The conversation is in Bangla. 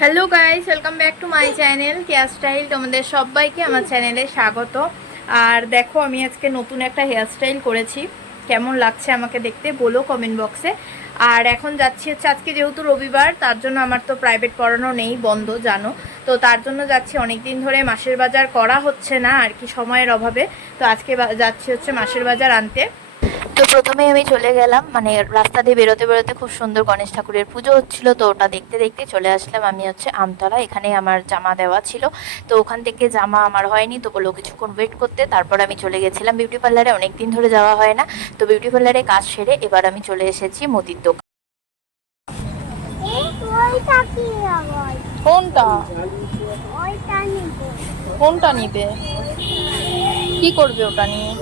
Hello guys welcome back to my channel care style তোমাদের সবাইকে আমার চ্যানেলে স্বাগত। আর দেখো, আমি আজকে নতুন একটা হেয়ার স্টাইল করেছি। কেমন লাগছে আমাকে দেখতে বলো কমেন্ট বক্সে আর এখন যাচ্ছি হচ্ছে, আজকে যেহেতু রবিবার, তার জন্য আমার তো প্রাইভেট পড়ানো নেই, বন্ধ, জানো। তো তার জন্য যাচ্ছি অনেক দিন ধরে মাসের বাজার করা হচ্ছে না, আর কি সময়ের অভাবে। তো আজকে যাচ্ছি হচ্ছে মাসের বাজার আনতে। তো প্রথমে আমি চলে গেলাম মানে রাস্তা দিয়ে বেরোতে বেরোতে খুব সুন্দর গণেশ ঠাকুরের পুজো হচ্ছিল তো ওটা দেখতে দেখতে চলে আসলাম আমি হচ্ছে আমতলা এখানে আমার জামা দেওয়া ছিল। তো ওখান থেকে জামা আমার হয়নি তো বলল কিছুক্ষণ ওয়েট করতে তারপর আমি চলে গেছিলাম বিউটি পার্লারে অনেক দিন ধরে যাওয়া হয় না। তো বিউটি পার্লারে কাজ সেরে এবার আমি চলে এসেছি মোদির দোকান। কোনটা? ওইটা কোনটা নিবে? কি করবে ওটা নিয়ে?